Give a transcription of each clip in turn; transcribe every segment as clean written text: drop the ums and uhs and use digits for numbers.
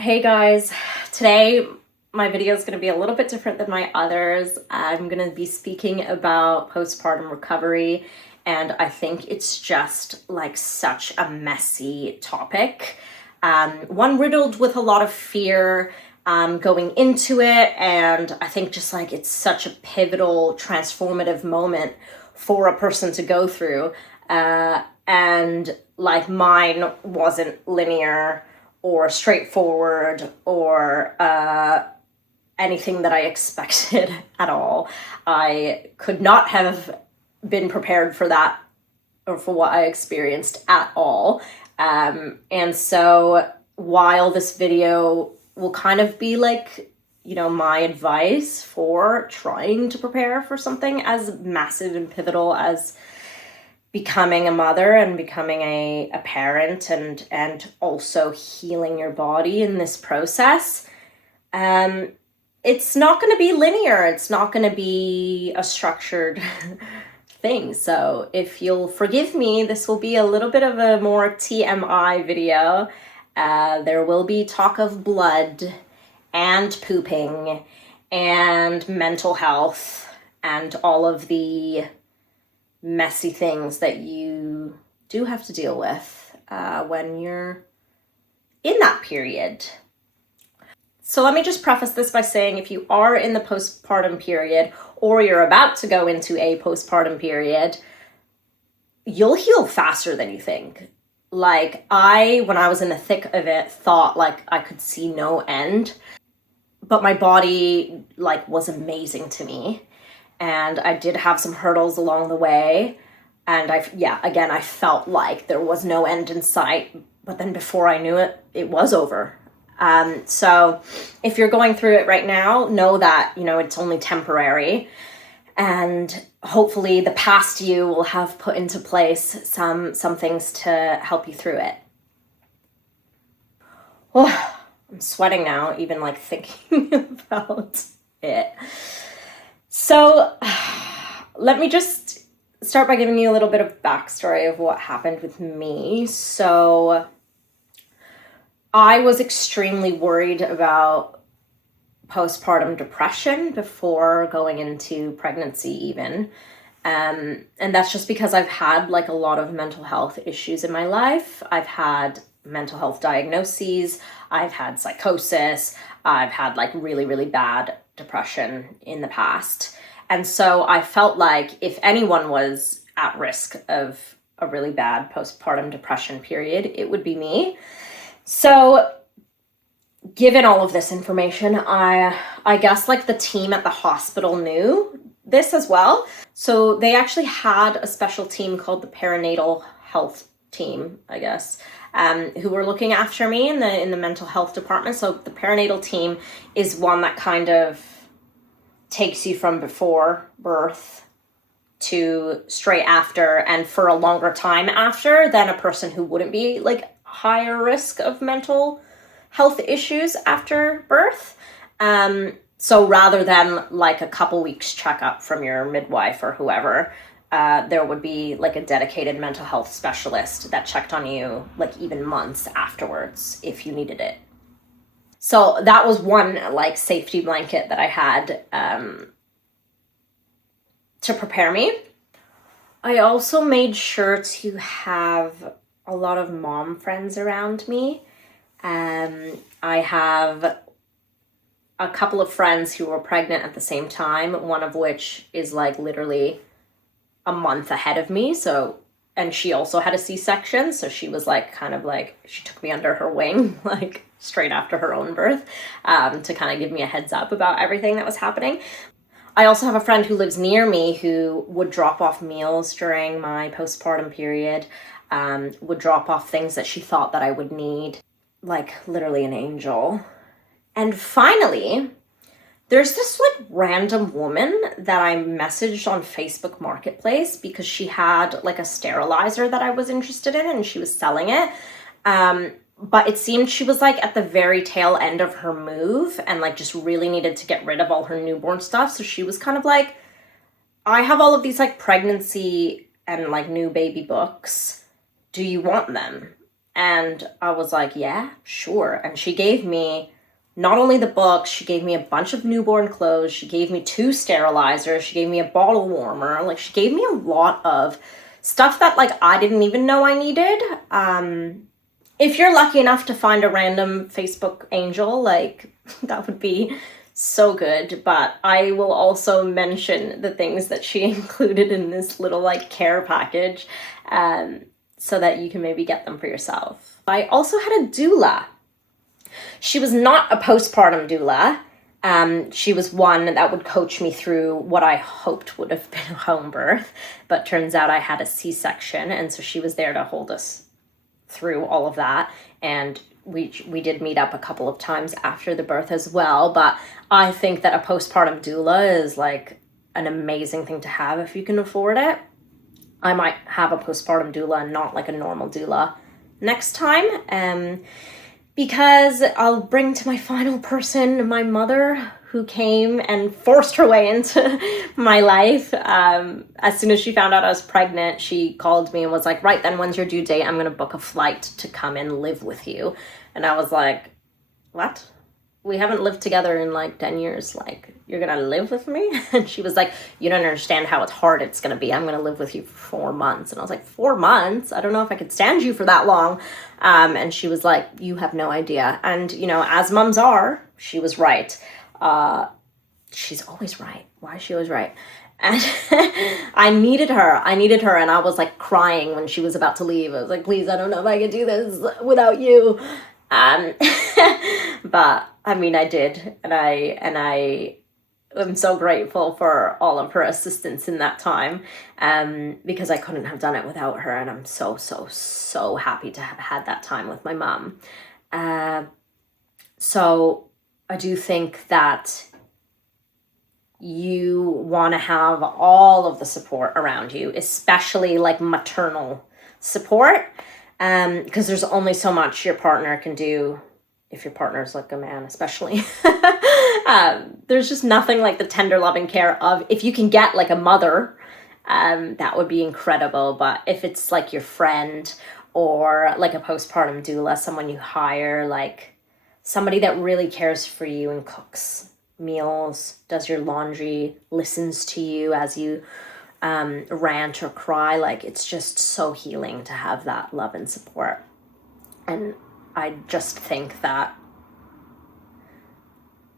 Hey guys, today my video is going to be a little bit different than my others. I'm going to be speaking about postpartum recovery, and I think it's just like such a messy topic. One riddled with a lot of fear going into it, and I think just like it's such a pivotal, transformative moment for a person to go through. And like mine wasn't linear or straightforward or anything that I expected at all. I could not have been prepared for that or for what I experienced at all. And so while this video will kind of be like, my advice for trying to prepare for something as massive and pivotal as becoming a mother and becoming a parent and also healing your body in this process, it's not going to be linear. It's not going to be a structured thing. So if you'll forgive me, this will be a little bit of a more TMI video. There will be talk of blood and pooping and mental health and all of the messy things that you do have to deal with when you're in that period. So let me just preface this by saying if you are in the postpartum period or you're about to go into a postpartum period, you'll heal faster than you think. Like when I was in the thick of it, thought like I could see no end, but my body was amazing to me. And I did have some hurdles along the way. And I felt like there was no end in sight. But then before I knew it, it was over. So if you're going through it right now, know that, it's only temporary. And hopefully the past you will have put into place some things to help you through it. Oh, I'm sweating now, even thinking about it. So let me just start by giving you a little bit of backstory of what happened with me. So I was extremely worried about postpartum depression before going into pregnancy even. And that's just because I've had a lot of mental health issues in my life. I've had mental health diagnoses. I've had psychosis. I've had really, really bad depression in the past. And so I felt like if anyone was at risk of a really bad postpartum depression period, it would be me. So given all of this information, I guess the team at the hospital knew this as well. So they actually had a special team called the perinatal health team, I guess, who were looking after me in the mental health department. So the perinatal team is one that kind of takes you from before birth to straight after and for a longer time after than a person who wouldn't be higher risk of mental health issues after birth. So rather than a couple weeks checkup from your midwife or whoever, there would be a dedicated mental health specialist that checked on you even months afterwards if you needed it. So that was one safety blanket that I had to prepare me. I also made sure to have a lot of mom friends around me. I have a couple of friends who were pregnant at the same time, one of which is literally a month ahead of me. So, and she also had a C-section. So she was she took me under her wing, straight after her own birth, to kind of give me a heads up about everything that was happening. I also have a friend who lives near me who would drop off meals during my postpartum period, would drop off things that she thought that I would need, literally an angel. And finally, there's this random woman that I messaged on Facebook Marketplace because she had a sterilizer that I was interested in and she was selling it. But it seemed she was at the very tail end of her move and just really needed to get rid of all her newborn stuff. So she was kind of I have all of these pregnancy and new baby books. Do you want them? And I was like, yeah, sure. And she gave me not only the book, she gave me a bunch of newborn clothes. She gave me 2 sterilizers. She gave me a bottle warmer. Like, she gave me a lot of stuff that, like, I didn't even know I needed. If you're lucky enough to find a random Facebook angel, like, that would be so good. But I will also mention the things that she included in this little, like, care package, so that you can maybe get them for yourself. I also had a doula. She was not a postpartum doula. She was one that would coach me through what I hoped would have been a home birth, but turns out I had a C-section, and so she was there to hold us through all of that. And we did meet up a couple of times after the birth as well. But I think that a postpartum doula is like an amazing thing to have if you can afford it. I might have a postpartum doula and not like a normal doula next time. Because I'll bring to my final person my mother, who came and forced her way into my life. As soon as she found out I was pregnant, she called me and was like, right then, when's your due date? I'm going to book a flight to come and live with you. And I was like, what? We haven't lived together in like 10 years. Like, you're going to live with me? And she was like, you don't understand how hard it's going to be. I'm going to live with you for 4 months. And I was like, 4 months? I don't know if I could stand you for that long. And she was like, you have no idea. And, you know, as moms are, she was right. She's always right. Why is she always right? And I needed her. And I was like crying when she was about to leave. I was like, please, I don't know if I can do this without you. But I mean, I did. And I am so grateful for all of her assistance in that time, because I couldn't have done it without her. And I'm so, so, so happy to have had that time with my mom. So I do think that you want to have all of the support around you, especially like maternal support, because there's only so much your partner can do if your partner's like a man, especially. There's just nothing like the tender loving care of, if you can get like a mother, that would be incredible. But if it's like your friend or like a postpartum doula, someone you hire, like somebody that really cares for you and cooks meals, does your laundry, listens to you as you rant or cry, like it's just so healing to have that love and support. And I just think that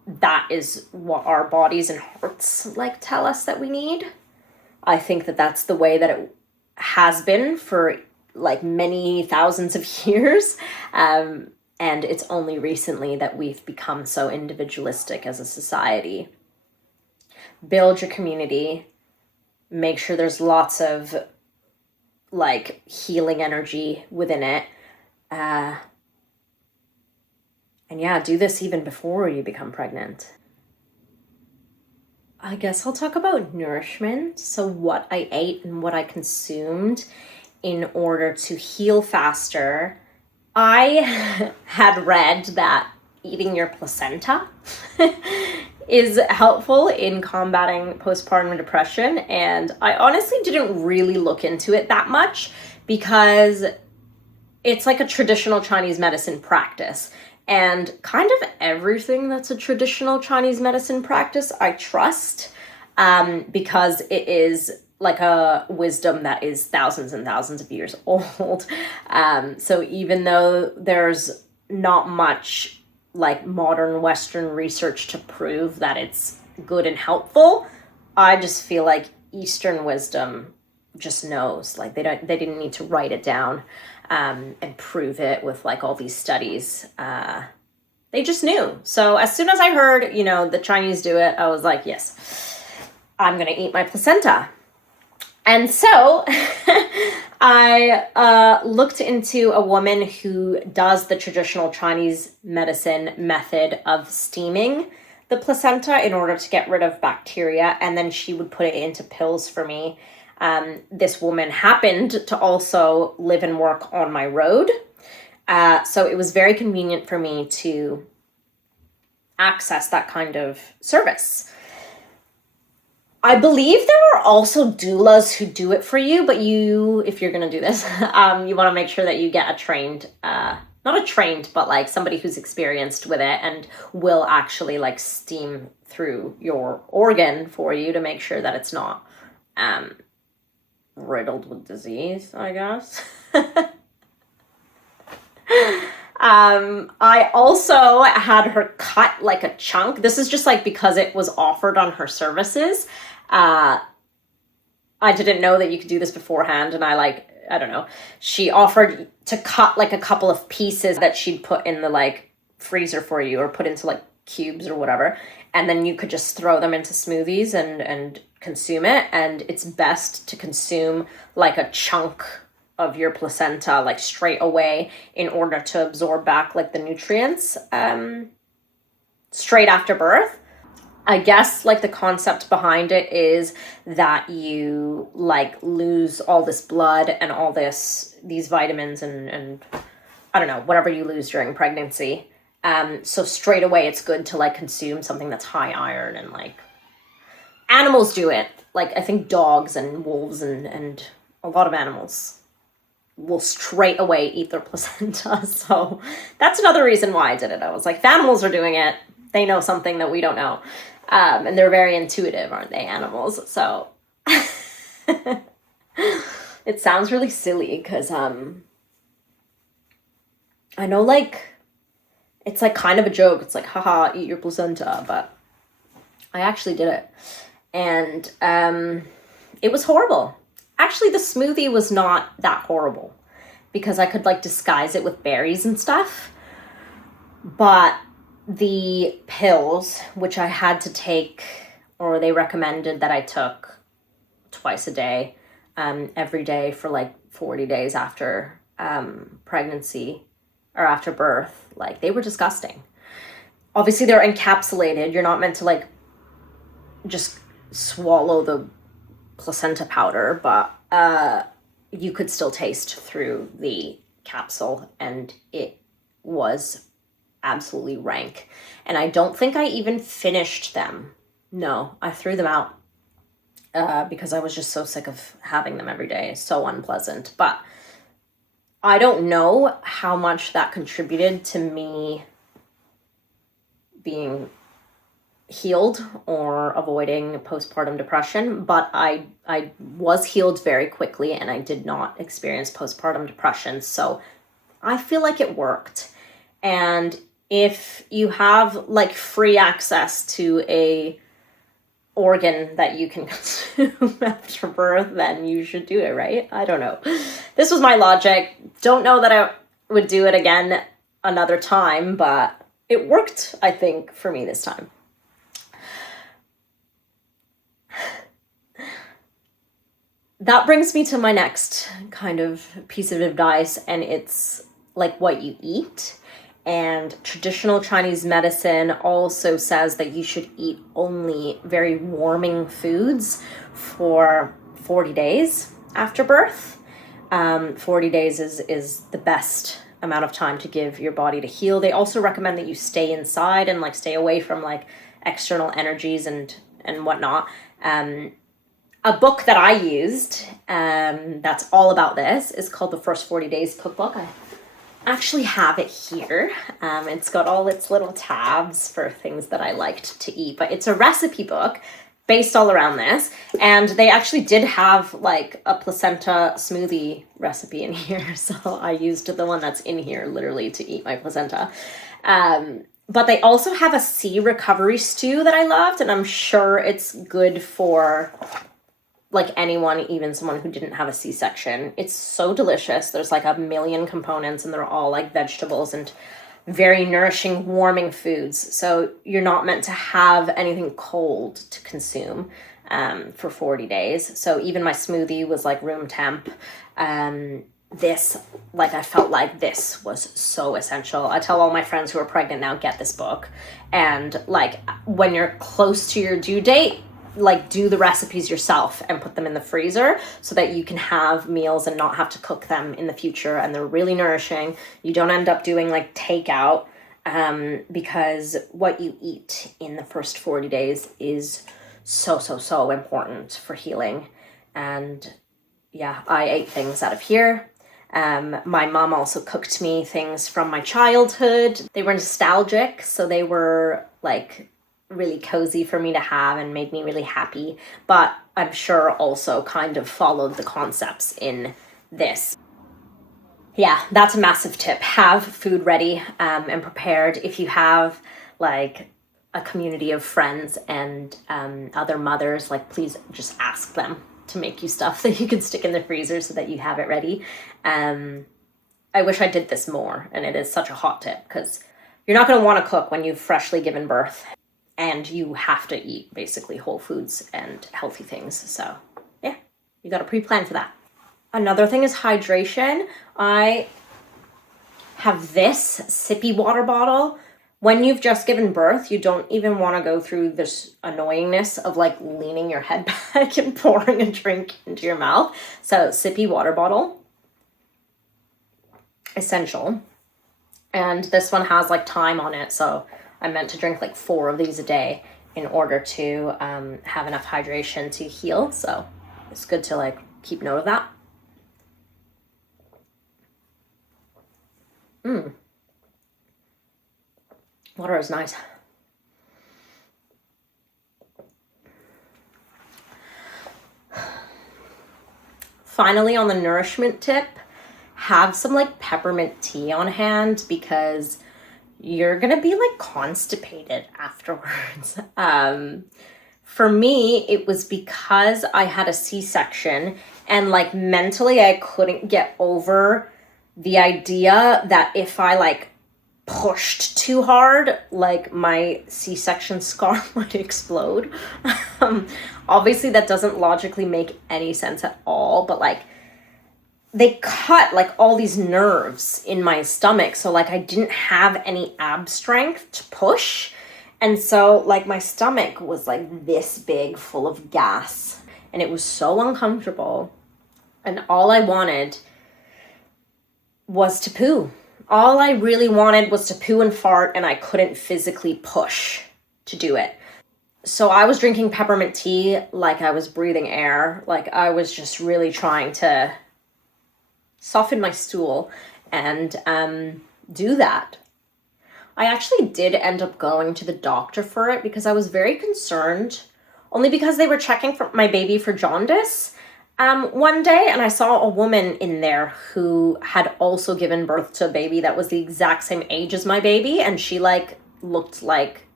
that is what our bodies and hearts like tell us that we need. I think that that's the way that it has been for like many thousands of years. And it's only recently that we've become so individualistic as a society. Build your community. Make sure there's lots of like healing energy within it. And yeah, do this even before you become pregnant. I guess I'll talk about nourishment. So what I ate and what I consumed in order to heal faster. I had read that eating your placenta is helpful in combating postpartum depression. And I honestly didn't really look into it that much because it's like a traditional Chinese medicine practice. And kind of everything that's a traditional Chinese medicine practice, I trust, because it is like a wisdom that is thousands and thousands of years old. So even though there's not much like modern Western research to prove that it's good and helpful, I just feel like Eastern wisdom just knows. Like they didn't need to write it down and prove it with like all these studies. They just knew. So as soon as I heard, you know, the Chinese do it, I was like, yes, I'm gonna eat my placenta. And so I looked into a woman who does the traditional Chinese medicine method of steaming the placenta in order to get rid of bacteria, and then she would put it into pills for me. This woman happened to also live and work on my road, so it was very convenient for me to access that kind of service. I believe there are also doulas who do it for you, but if you're going to do this, you want to make sure that you get a trained, not a trained, but like somebody who's experienced with it and will actually like steam through your organ for you to make sure that it's not riddled with disease, I guess. I also had her cut like a chunk. This is just like because it was offered on her services. I didn't know that you could do this beforehand, and I don't know. She offered to cut like a couple of pieces that she'd put in the like freezer for you, or put into like cubes or whatever, and then you could just throw them into smoothies and consume it. And it's best to consume like a chunk of your placenta like straight away in order to absorb back like the nutrients straight after birth. I guess like the concept behind it is that you like lose all this blood and all these vitamins and I don't know, whatever you lose during pregnancy. So straight away it's good to like consume something that's high iron, and like animals do it. Like I think dogs and wolves and a lot of animals will straight away eat their placenta. So that's another reason why I did it. I was like, if animals are doing it, they know something that we don't know. And they're very intuitive, aren't they, animals? So it sounds really silly because I know like it's like kind of a joke. It's like, haha, eat your placenta. But I actually did it. And it was horrible. Actually, the smoothie was not that horrible because I could like disguise it with berries and stuff. But the pills, which I had to take, or they recommended that I took twice a day, every day for like 40 days after pregnancy or after birth, like they were disgusting. Obviously, they're encapsulated. You're not meant to like just swallow the placenta powder, but you could still taste through the capsule, and it was absolutely rank. And I don't think I even finished them. No, I threw them out because I was just so sick of having them every day. So unpleasant. But I don't know how much that contributed to me being healed or avoiding postpartum depression, but I was healed very quickly and I did not experience postpartum depression. So I feel like it worked. And if you have like free access to a organ that you can consume after birth, then you should do it, right? I don't know. This was my logic. Don't know that I would do it again another time, but it worked, I think, for me this time. That brings me to my next kind of piece of advice, and it's like what you eat. And traditional Chinese medicine also says that you should eat only very warming foods for 40 days after birth. 40 days is the best amount of time to give your body to heal. They also recommend that you stay inside and like stay away from like external energies and whatnot. A book that I used that's all about this is called The First 40 Days Cookbook. I actually have it here. It's got all its little tabs for things that I liked to eat, but it's a recipe book based all around this. And they actually did have like a placenta smoothie recipe in here. So I used the one that's in here literally to eat my placenta. But they also have a sea recovery stew that I loved, and I'm sure it's good for like anyone, even someone who didn't have a C-section. It's so delicious. There's like a million components and they're all like vegetables and very nourishing, warming foods. So you're not meant to have anything cold to consume for 40 days. So even my smoothie was like room temp. This, like I felt like this was so essential. I tell all my friends who are pregnant now, get this book. And like when you're close to your due date, like do the recipes yourself and put them in the freezer so that you can have meals and not have to cook them in the future, and they're really nourishing. You don't end up doing like takeout because what you eat in the first 40 days is so important for healing. And yeah, I ate things out of here. My mom also cooked me things from my childhood. They were nostalgic, so they were like really cozy for me to have and made me really happy. But I'm sure also kind of followed the concepts in this. Yeah, that's a massive tip. Have food ready and prepared. If you have like a community of friends and other mothers, like please just ask them to make you stuff that you can stick in the freezer so that you have it ready. I wish I did this more, and it is such a hot tip because you're not going to want to cook when you've freshly given birth and you have to eat basically whole foods and healthy things. So yeah, you got to pre-plan for that. Another thing is hydration. I have this sippy water bottle. When you've just given birth, you don't even want to go through this annoyingness of like leaning your head back and pouring a drink into your mouth. So sippy water bottle, essential. And this one has like time on it. So I'm meant to drink like 4 of these a day in order to have enough hydration to heal. So it's good to like keep note of that. Water is nice. Finally, on the nourishment tip, have some like peppermint tea on hand because you're gonna be like constipated afterwards. For me, it was because I had a C-section and like mentally I couldn't get over the idea that if I like pushed too hard, like my C-section scar might explode. Obviously that doesn't logically make any sense at all, but like they cut like all these nerves in my stomach, so like I didn't have any ab strength to push, and so like my stomach was like this big full of gas and it was so uncomfortable, and all I wanted was to poo. All I really wanted was to poo and fart, and I couldn't physically push to do it. So I was drinking peppermint tea like I was breathing air. Like I was just really trying to soften my stool and do that. I actually did end up going to the doctor for it because I was very concerned, only because they were checking for my baby for jaundice. One day, and I saw a woman in there who had also given birth to a baby that was the exact same age as my baby, and she like looked like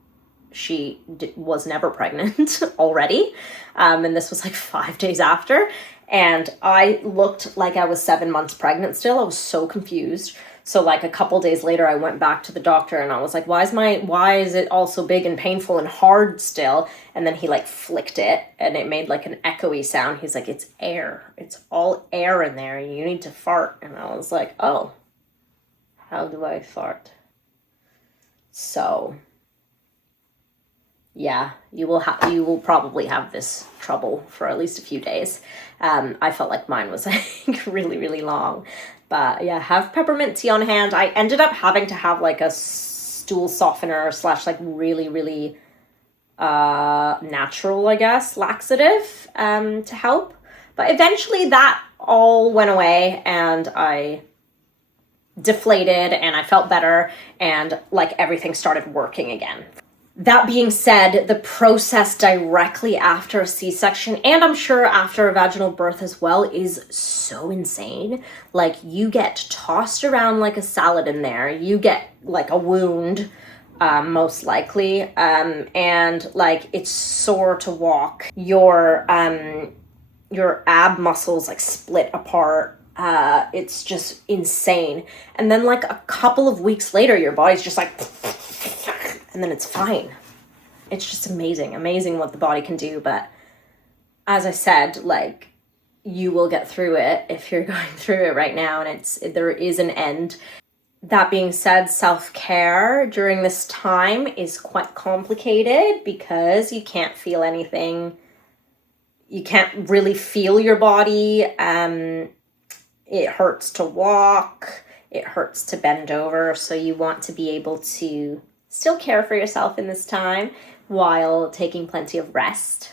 she was never pregnant already, and this was like 5 days after, and I looked like I was 7 months pregnant still. I was so confused. So like a couple days later, I went back to the doctor and I was like, why is it all so big and painful and hard still? And then he like flicked it and it made like an echoey sound. He's like, it's air. It's all air in there. You need to fart. And I was like, oh, how do I fart? So yeah, you will probably have this trouble for at least a few days. I felt like mine was like really, really long. But yeah, have peppermint tea on hand. I ended up having to have like a stool softener / like really, really natural, I guess, laxative to help. But eventually that all went away and I deflated and I felt better and like everything started working again. That being said, the process directly after a C-section, and I'm sure after a vaginal birth as well, is so insane. Like, you get tossed around like a salad in there. You get like a wound, most likely, and like it's sore to walk. Your ab muscles like split apart. It's just insane. And then like a couple of weeks later, your body's just like, and then it's fine. It's just amazing what the body can do. But as I said, like, you will get through it if you're going through it right now, and there is an end. That being said, self-care during this time is quite complicated because you can't feel anything. You can't really feel your body. It hurts to walk. It hurts to bend over. So you want to be able to still care for yourself in this time while taking plenty of rest.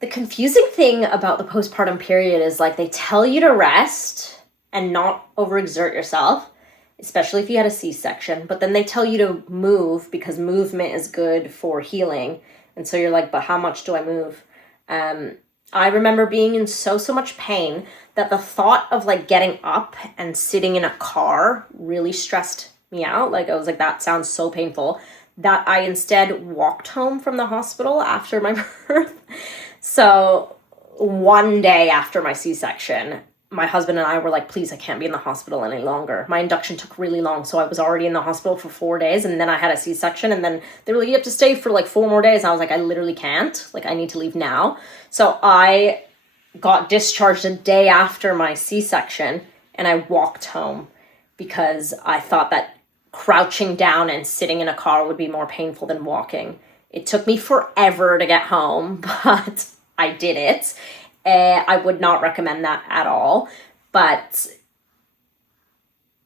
The confusing thing about the postpartum period is like they tell you to rest and not overexert yourself, especially if you had a C-section, but then they tell you to move because movement is good for healing. And so you're like, but how much do I move? I remember being in so much pain that the thought of like getting up and sitting in a car really stressed me out. Like I was like, that sounds so painful, that I instead walked home from the hospital after my birth. So one day after my C-section, my husband and I were like, please, I can't be in the hospital any longer. My induction took really long, so I was already in the hospital for 4 days, and then I had a C-section, and then they were like, you have to stay for like 4 more days. And I was like, I literally can't. Like, I need to leave now. So I got discharged a day after my C-section, and I walked home because I thought that crouching down and sitting in a car would be more painful than walking. It took me forever to get home, but I did it. I would not recommend that at all. But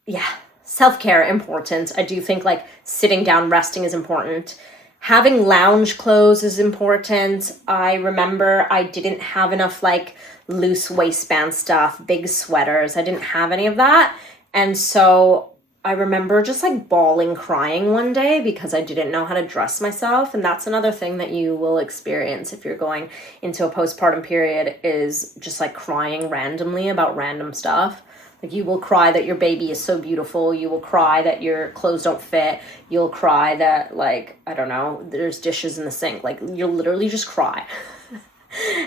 yeah, self-care important. I do think like sitting down, resting is important. Having lounge clothes is important. I remember I didn't have enough like loose waistband stuff, big sweaters. I didn't have any of that. And so I remember just like bawling, crying one day because I didn't know how to dress myself. And that's another thing that you will experience if you're going into a postpartum period, is just like crying randomly about random stuff. Like you will cry that your baby is so beautiful. You will cry that your clothes don't fit. You'll cry that like, I don't know, there's dishes in the sink. Like you'll literally just cry.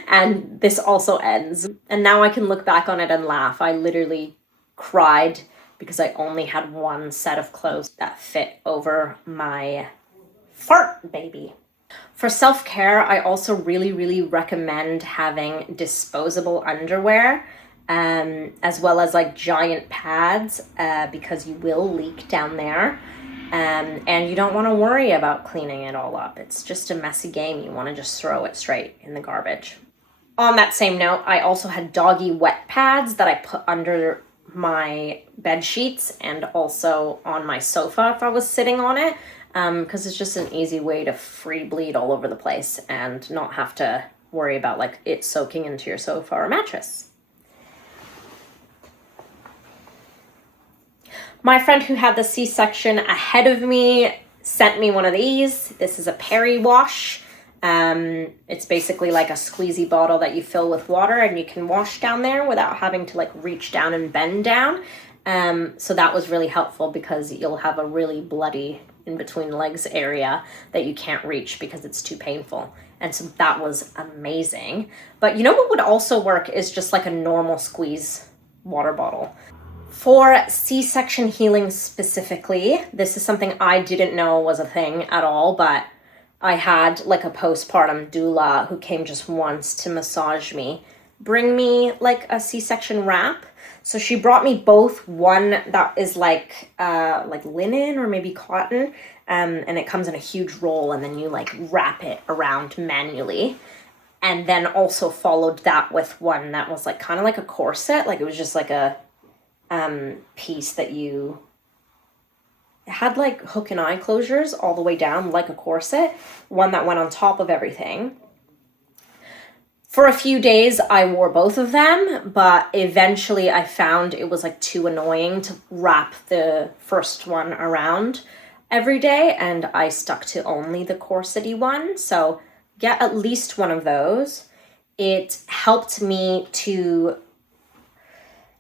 And this also ends. And now I can look back on it and laugh. I literally cried because I only had one set of clothes that fit over my fart baby. For self-care, I also really recommend having disposable underwear, as well as like giant pads, because you will leak down there. And you don't want to worry about cleaning it all up. It's just a messy game. You want to just throw it straight in the garbage. On that same note, I also had doggy wet pads that I put under my bed sheets and also on my sofa if I was sitting on it, because it's just an easy way to free bleed all over the place and not have to worry about like it soaking into your sofa or mattress. My friend who had the C-section ahead of me sent me one of these. This is a Peri wash. It's basically like a squeezy bottle that you fill with water and you can wash down there without having to like reach down and bend down. So that was really helpful because you'll have a really bloody in between legs area that you can't reach because it's too painful. And so that was amazing. But you know what would also work is just like a normal squeeze water bottle. For C-section healing specifically, this is something I didn't know was a thing at all, but I had like a postpartum doula who came just once to massage me, bring me like a C-section wrap. So she brought me both, one that is like linen or maybe cotton, and it comes in a huge roll, and then you like wrap it around manually. And then also followed that with one that was like kind of like a corset, like it was just like a piece that you it had like hook and eye closures all the way down like a corset, one that went on top of everything. For a few days I wore both of them, but eventually I found it was like too annoying to wrap the first one around every day, and I stuck to only the corsety one. So get at least one of those. It helped me to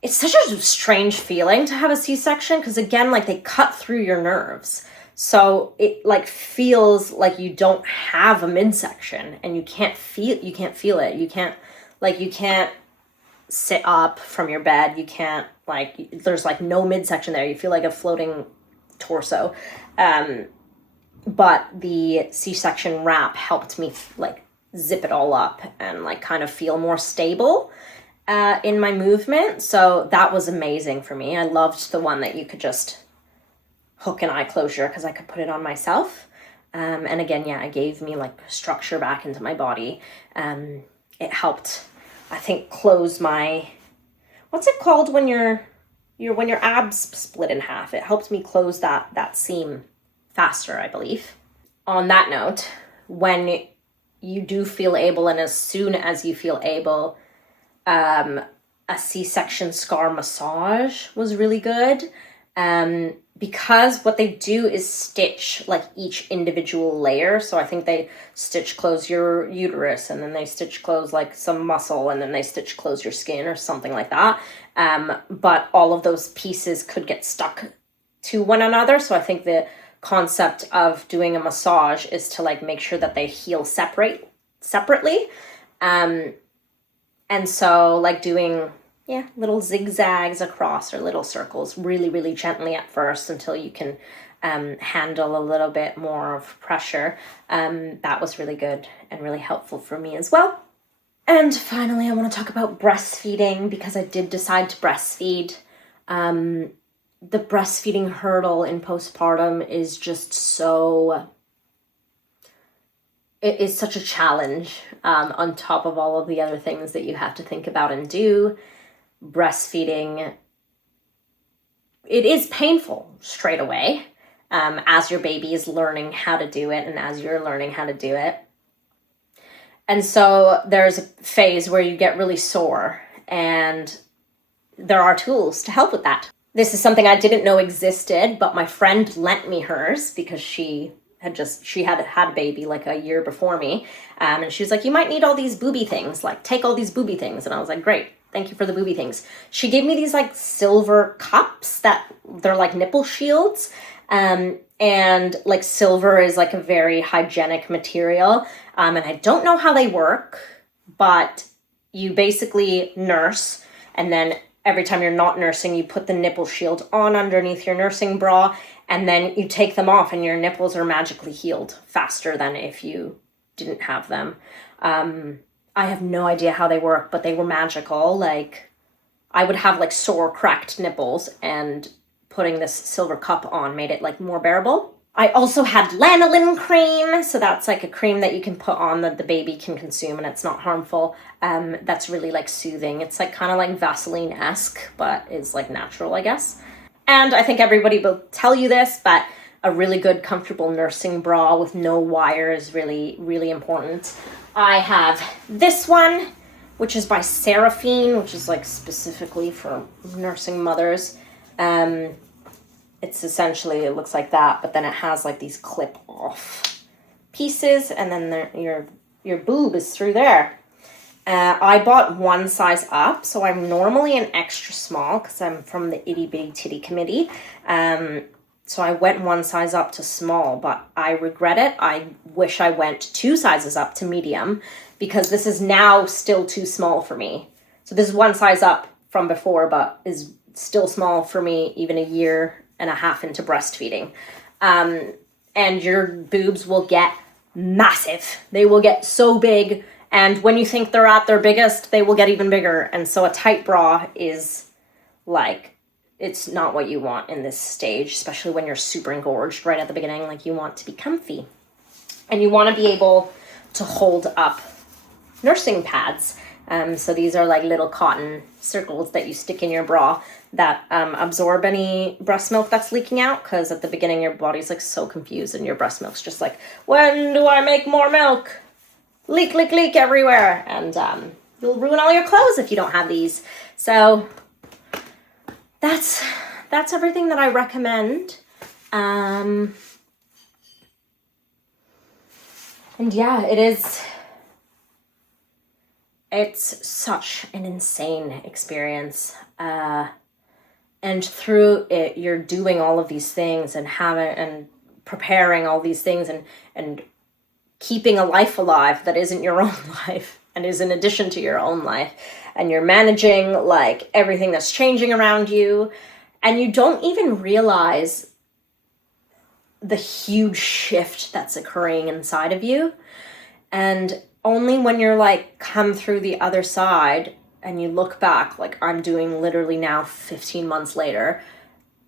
it's such a strange feeling to have a C-section because again, like they cut through your nerves. So it like feels like you don't have a midsection and you can't feel it. You can't sit up from your bed. You can't like, there's like no midsection there. You feel like a floating torso. But the C-section wrap helped me like zip it all up and like kind of feel more stable in my movement. So that was amazing for me. I loved the one that you could just hook an eye closure because I could put it on myself. And again, yeah, it gave me like structure back into my body. It helped, I think, close my, what's it called when when your abs split in half? It helped me close that seam faster, I believe. On that note, when you do feel able, and as soon as you feel able, a C-section scar massage was really good. Because what they do is stitch like each individual layer. So I think they stitch close your uterus, and then they stitch close like some muscle, and then they stitch close your skin or something like that. But all of those pieces could get stuck to one another. So I think the concept of doing a massage is to like make sure that they heal separately. And so like doing little zigzags across or little circles really, really gently at first until you can handle a little bit more of pressure. That was really good and really helpful for me as well. And finally, I want to talk about breastfeeding, because I did decide to breastfeed. The breastfeeding hurdle in postpartum is just it is such a challenge on top of all of the other things that you have to think about and do. Breastfeeding, it is painful straight away as your baby is learning how to do it and as you're learning how to do it. And so there's a phase where you get really sore, and there are tools to help with that. This is something I didn't know existed, but my friend lent me hers because she had had a baby like a year before me. And she was like, you might need all these booby things, like take all these booby things. And I was like, great. Thank you for the booby things. She gave me these like silver cups that they're like nipple shields. And like silver is like a very hygienic material. And I don't know how they work, but you basically nurse, and then every time you're not nursing, you put the nipple shield on underneath your nursing bra, and then you take them off and your nipples are magically healed faster than if you didn't have them. I have no idea how they work, but they were magical. Like, I would have like sore, cracked nipples, and putting this silver cup on made it like more bearable. I also had lanolin cream. So that's like a cream that you can put on that the baby can consume and it's not harmful. That's really like soothing. It's like kind of like Vaseline-esque, but is like natural, I guess. And I think everybody will tell you this, but a really good, comfortable nursing bra with no wire is really, really important. I have this one, which is by Seraphine, which is like specifically for nursing mothers. It's essentially, it looks like that, but then it has like these clip-off pieces, and then your boob is through there. I bought one size up, so I'm normally an extra small because I'm from the Itty Bitty Titty Committee. So I went one size up to small, but I regret it. I wish I went 2 sizes up to medium, because this is now still too small for me. So this is one size up from before, but is still small for me even a year and a half into breastfeeding. And your boobs will get massive. They will get so big. And when you think they're at their biggest, they will get even bigger. And so a tight bra is like, it's not what you want in this stage, especially when you're super engorged right at the beginning. Like, you want to be comfy. And you want to be able to hold up nursing pads. So these are like little cotton circles that you stick in your bra that absorb any breast milk that's leaking out, because at the beginning your body's like so confused and your breast milk's just like, when do I make more milk? Leak, leak, leak everywhere. And you'll ruin all your clothes if you don't have these. So that's everything that I recommend. And yeah, it's such an insane experience. And through it, you're doing all of these things and preparing all these things and keeping a life alive that isn't your own life and is in addition to your own life. And you're managing like everything that's changing around you. And you don't even realize the huge shift that's occurring inside of you. And only when you're like come through the other side and you look back, like I'm doing literally now 15 months later,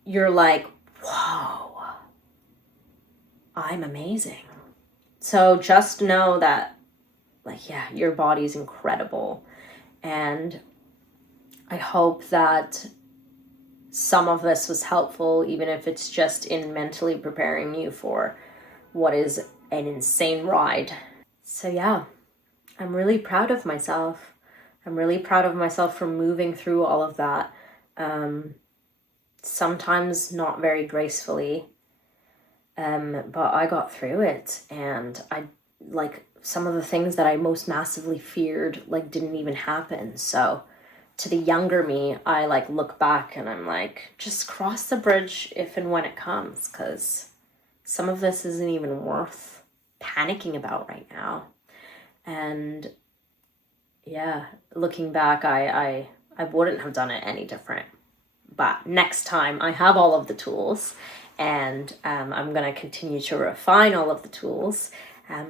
you're like, whoa, I'm amazing. So just know that, like, yeah, your body's incredible. And I hope that some of this was helpful, even if it's just in mentally preparing you for what is an insane ride. So yeah, I'm really proud of myself. I'm really proud of myself for moving through all of that. Sometimes not very gracefully, but I got through it, and I, like, some of the things that I most massively feared, like, didn't even happen. So to the younger me, I, like, look back and I'm like, just cross the bridge if and when it comes, because some of this isn't even worth panicking about right now. And yeah, looking back, I wouldn't have done it any different. But next time I have all of the tools, and I'm going to continue to refine all of the tools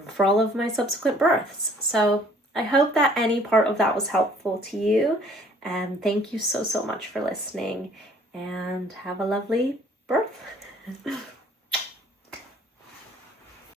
for all of my subsequent births. So I hope that any part of that was helpful to you. And thank you so much for listening, and have a lovely birth.